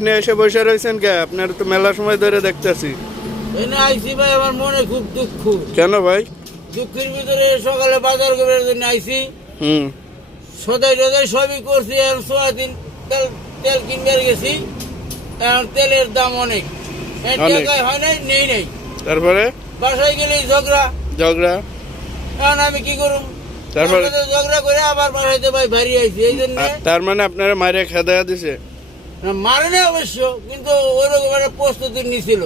এখানে এসে বসে রয়েছেন কে? আপনার তো মেলা সময় ধরে দেখতেছি। এনে আইসি ভাই, আমার মনে খুব দুঃখ। কেন ভাই? দুঃখের ভিতরে সকালে বাজার করার জন্য আইসি, হুম। সদাই টদাই সবই করছি। এখন সোয়াবিন তেল কিনবার গেছি, এখন তেলের দাম অনেক। অনেক। টাকায় হয় নাই, নেই নেই। তারপরে বাসায় গেলেই ঝগড়া। ঝগড়া। এখন আমি কি করুম? তারপরে ঝগড়া করে আবার বাসাইতে ভাই ভারী আইছি। এই জন্য তার মানে আপনারা মায়ের খেদায়া দিছে? মারে না অবশ্য, কিন্তু ওইরকম একটা প্রস্তুতি নিছিল।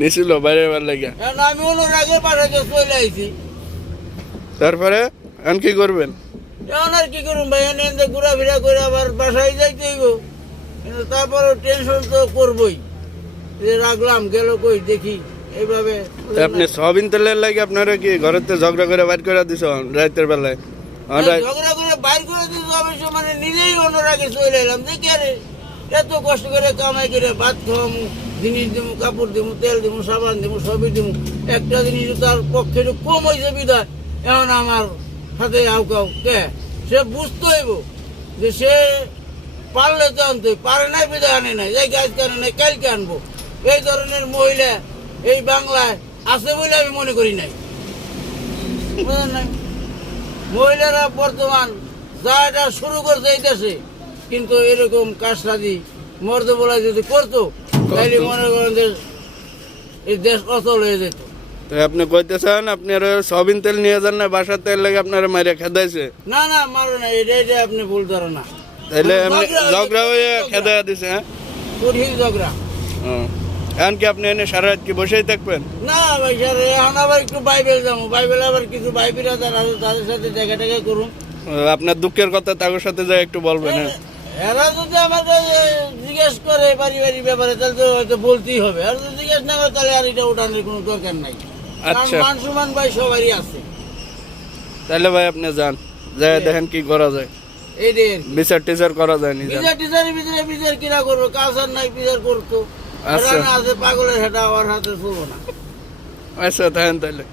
নিছিল বাইরে বার লাগে। এখন আমি ওনার আগে বাসাইতে চলে আইছি। তারপরে এখন কি করবেন? এখন আর কি করুম ভাই, এনে ঘোরাফেরা করে আবার বাসায় যাইতে হইব। কিন্তু তারপরও টেনশন তো করবই, যে রাখলাম গেল কই দেখি এইভাবে। আপনি সয়াবিন তেলের লাগে আপনারা কি ঘরেতে ঝগড়া করে বাইর করে দিছ রাতের বেলায়? ঝগড়া করে বাইর করে দিতে অবশ্য, মানে নিজেই ওনার আগে চলে এলাম। দেখি আরে এত কষ্ট করে কামাই করে ভাত খাওয়ামু, জিনিস দিমু, কাপড় দিমু, তেল দিমু, সাবান দিমু, সবই দিমু, একটা জিনিস তার পক্ষে একটু কম হয়েছে বিদায় এখন আমার হাতে আউকাও কে? সে বুঝতে হইব যে সে পারলে তো আনতে পারে নাই, বিদায় আনে নাই, এই গাছ আনে নাই, কালকে আনবো। এই ধরনের মহিলা এই বাংলায় আছে বলে আমি মনে করি নাই। বুঝলেন নাই? মহিলারা বর্তমান যা এটা শুরু করছে এই দেশে, কিন্তু এরকম কাজটাদি মর্দ বলা যদি করতো, তাহলে মনে করেন যে এই দেশ অচল হয়ে যেত। তো আপনি কইতেছেন আপনার সয়াবিন তেল নিয়ে যান না, বাসার তেল লাগে আপনারা মাইরে খেদাইছে? না না, মারো না, এটা আপনি ভুল ধারণা। তাইলে এমনি ঝগড়া হয়ে খেদাইয়া দিছে? হ্যাঁ, কঠিন ঝগড়া। এখন কি আপনি এনে সারা রাত কি বসেই থাকবেন? না ভাই স্যার, এখন আবার একটু বাইবেল যাবো। বাইবেলে আবার কিছু ভাই বিরাদার আছে, তাদের সাথে দেখা টেকা করুন। আপনার দুঃখের কথা তাদের সাথে যাই একটু বলবেন। হ্যাঁ, এরা যদি আমাকে জিজ্ঞেস করে পারিবারিক ব্যাপারে, তাহলে তো হয়তো বলতেই হবে। আর যদি জিজ্ঞেস না করে, তাহলে আর এটা ওঠানোর কোনো দরকার নাই। আচ্ছা। মান সম্মান ভাই সবারই আছে। তাহলে ভাই আপনি যান, যাই দেখেন কি করা যায়। এই যে বিচার টিচার করা যায় নি? বিচার টিচারের ভিতরে বিচার কিরা করবো? কাজ আর নাই, বিচার করতো। আচ্ছা। রানা আছে পাগলের, হেঁটা আমার হাতে চলবো না। আচ্ছা, তাহেন তাহলে।